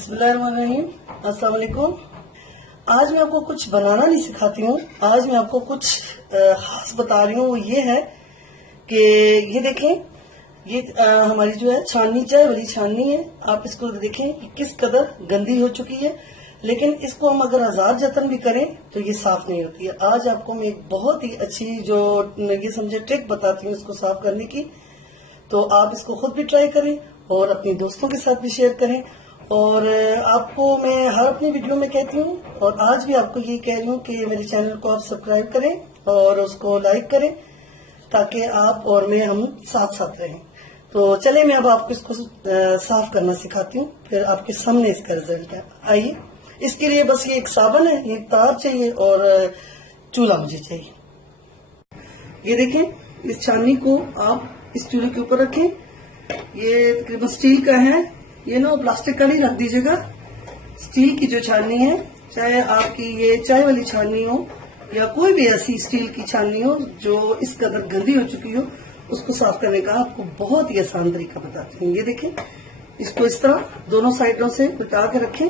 बिस्मिल्लाहिर्रहमानिर्रहीम। अस्सलाम वालेकुम। आज मैं आपको कुछ बनाना नहीं सिखाती हूँ। आज मैं आपको कुछ खास बता रही हूँ। वो ये है कि ये देखें, ये हमारी जो है छाननी, चाय वाली छाननी है। आप इसको देखें कि किस कदर गंदी हो चुकी है, लेकिन इसको हम अगर हजार जतन भी करें तो ये साफ नहीं होती है। आज आपको मैं एक बहुत ही अच्छी जो ये समझे ट्रिक बताती हूँ इसको साफ करने की। तो आप इसको खुद भी ट्राई करें और अपने दोस्तों के साथ भी शेयर करें। और आपको मैं हर अपनी वीडियो में कहती हूँ और आज भी आपको ये कह रही हूँ कि मेरे चैनल को आप सब्सक्राइब करें और उसको लाइक करें, ताकि आप और मैं हम साथ साथ रहें। तो चले मैं अब आपको इसको साफ करना सिखाती हूँ, फिर आपके सामने इसका रिजल्ट है। आइए, इसके लिए बस ये एक साबुन है, ये तार चाहिए और चूल्हा मुझे चाहिए। ये देखें, इस छाननी को आप इस चूल्हे के ऊपर रखें। ये तकरीबन स्टील का है, ये ना प्लास्टिक का नहीं रख दीजिएगा। स्टील की जो छाननी है, चाहे आपकी ये चाय वाली छाननी हो या कोई भी ऐसी स्टील की छाननी हो जो इस कदर गंदी हो चुकी हो, उसको साफ करने का आपको बहुत ही आसान तरीका बताती हूँ। ये देखें, इसको इस तरह दोनों साइडों से उल्टा के रखें।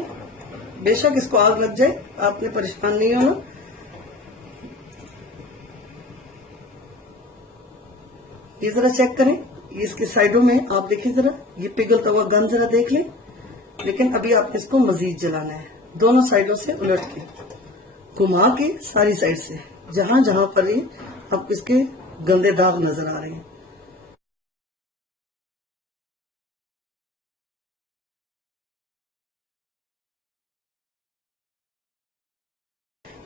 बेशक इसको आग लग जाए, आपने परेशान नहीं होना। ये जरा चेक करें, ये इसके साइडों में आप देखें जरा, ये पिघलता हुआ गन जरा देख लें। लेकिन अभी आपने इसको मजीद जलाना है, दोनों साइडों से उलट के, घुमा के, सारी साइड से, जहां जहां पर ये आपको इसके गंदे दाग नजर आ रहे हैं।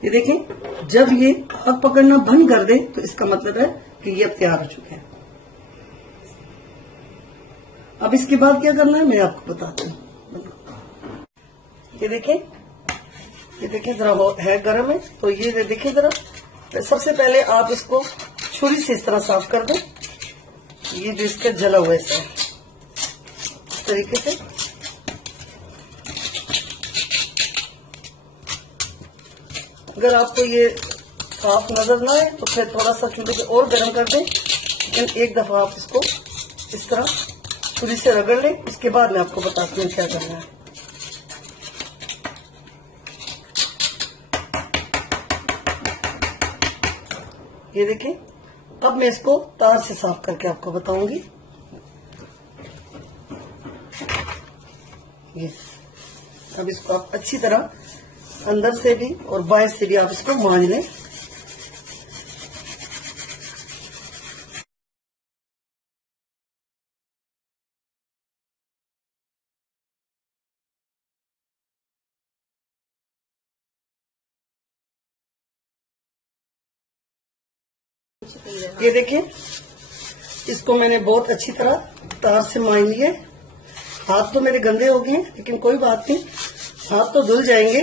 ये देखें, जब ये आग पकड़ना बंद कर दे तो इसका मतलब है कि ये अब तैयार हो चुके हैं। अब इसके बाद क्या करना है मैं आपको बताती हूँ। ये देखें जरा है गर्म है, तो ये देखिए जरा। सबसे पहले आप इसको छुरी से इस तरह साफ कर दें। ये जो इसका जला हुआ है इस तरीके से। अगर आपको ये साफ नजर ना आए तो फिर थोड़ा सा चूल्हे पे और गर्म कर दें, लेकिन एक दफा आप इसको इस तरह छुरी से रगड़ लें। इसके बाद मैं आपको बताती हूँ क्या करना है। ये देखें, अब मैं इसको तार से साफ करके आपको बताऊंगी। ये अब इसको आप अच्छी तरह अंदर से भी और बाहर से भी आप इसको मांज लें। ये देखें, इसको मैंने बहुत अच्छी तरह तार से मांज लिया। हाथ तो मेरे गंदे हो गए, लेकिन कोई बात नहीं, हाथ तो धुल जाएंगे,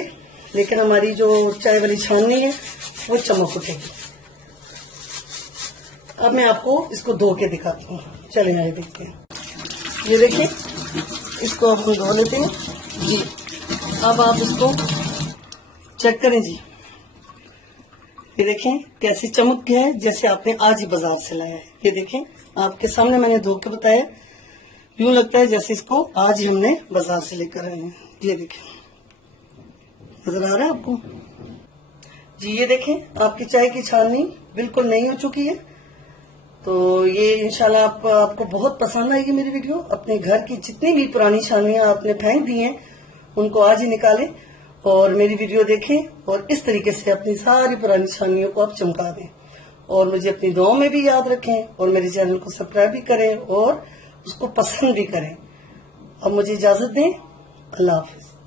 लेकिन हमारी जो चाय वाली छाननी है वो चमक उठेगी। अब मैं आपको इसको धो के दिखाती हूँ। चले आइए देखते हैं। ये देखिए, इसको हम धो लेते हैं जी। अब आप इसको चेक करें जी। ये देखें कैसे चमक गया है, जैसे आपने आज ही बाजार से लाया है। ये देखें, आपके सामने मैंने धो के बताया, यूं लगता है जैसे इसको आज ही हमने बाजार से लेकर आए हैं। ये देखें, नजर आ रहा है आपको जी। ये देखें, आपकी चाय की छाननी बिल्कुल नई हो चुकी है। तो ये इंशाल्लाह आपको बहुत पसंद आएगी मेरी वीडियो। अपने घर की जितनी भी पुरानी छानियां आपने फेंक दी हैं, उनको आज ही निकालें और मेरी वीडियो देखें और इस तरीके से अपनी सारी पुरानी छानियों को आप चमका दें। और मुझे अपनी दुआओं में भी याद रखें और मेरे चैनल को सब्सक्राइब भी करें और उसको पसंद भी करें। अब मुझे इजाजत दें। अल्लाह हाफिज।